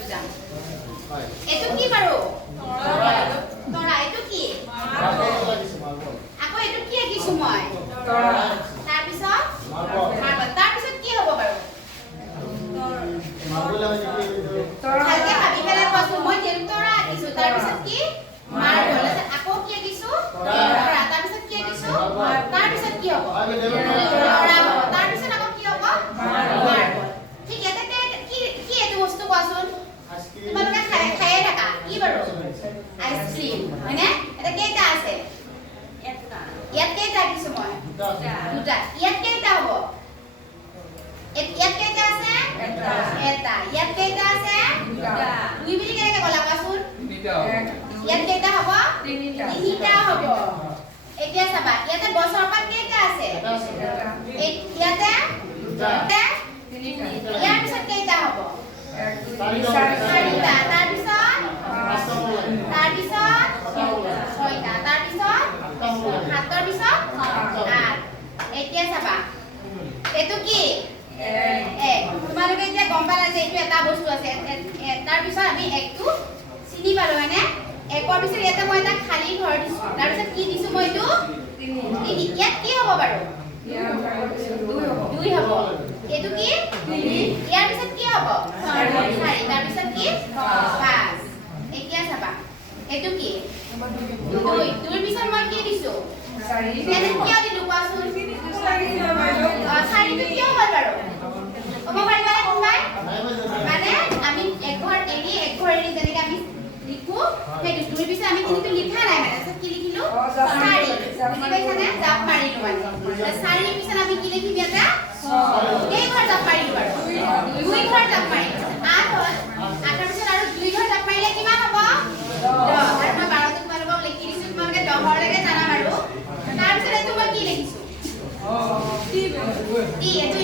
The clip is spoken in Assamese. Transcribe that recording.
বুজাম এটো কি বাৰু তৰা এটো কি আকৌ এটো কি আকিছো মই তৰা তাৰ পিছত মাৰ্বল তাৰ পিছত কি হ'ব বাৰু তৰা ভালকে ভাবি পেলাই কোৱাচোন মই যে তৰা আকিছো তাৰ পিছত কি মাৰ্বল আকৌ কি আকিছো তৰা তাৰ পিছত কি আকিছো তাৰ পিছত কি হ'ব তৰা হ'ব তাৰ পিছত আকৌ কি হ'ব মাৰ্বল ঠিক আছে কি কি এটো বস্তু কোৱাচোন তোমালোকে খাই থাকা কি বাৰু আইসক্রিম হয়নে এটা কেইটা আছে ইয়াত কেইটা কিছু মই দুটা ইয়াত কেইটা হ'ব ইয়াত কেইটা আছে এটা ইয়াত কেইটা আছে দুটা দুই বুলি কেনেকৈ কলা কোৱাচোন ইয়াত কেইটা হ'ব তিনিটা হ'ব এতিয়া চাবা ইয়াতে গছৰ পাত কেইটা আছে ইয়াতে দুটা তিনিটা ইয়াৰ পিছত কেইটা হ'ব চাৰিটা তাৰ পিছত ছয়টা তাৰ পিছত সাতৰ পিছত আঠ এতিয়া চাবা এটো কি তোমালোকে এতিয়া গম পালা যে এইটো এটা বস্তু আছে তাৰ পিছত আমি একটো চিনি পালো হয়নে একৰ পিছত ইয়াতে মই এটা খালী ঘৰ দিছো তাৰ পিছত কি দিছো মই এইটো তিনি ইয়াত কি হ'ব বাৰু দুই হ'ব এটো কি ইয়াৰ পিছত কি হ'ব চাৰি তাৰ পিছত কি পাঁচ এতিয়া চাবা এটো কি দুই দুইৰ পিছত মই কি দিছো চাৰি এনে কিয় দিলো কোৱাচোন চাৰিটো কিয় হ'ল বাৰু ক'ব পাৰিবা কোনবাই মানে আমি একঘৰ এৰি যেনেকৈ আমি লিখো সেইটো দুইৰ পিছত আমি কিন্তু লিখা নাই মানে তাৰপিছত কি লিখিলো চাৰি বুজি পাইছানে জাপ মাৰিলো মানে চাৰিৰ পিছত আমি কি লিখিম ইয়াতে কেইঘৰ জাপ মাৰিলো বাৰু দুই ঘৰ জাপ মাৰিলো আঠ হ'ল আঠৰ পিছত আৰু দুই ঘৰ জাপ মাৰিলে কিমান হ'ব 10 আৰু মই 12 তোমালোকক লিখি দিছো তোমালোকে 10 লৈকে জানা বাৰু তাৰ পিছত এইটো মই কি লিখিছো টি এইটো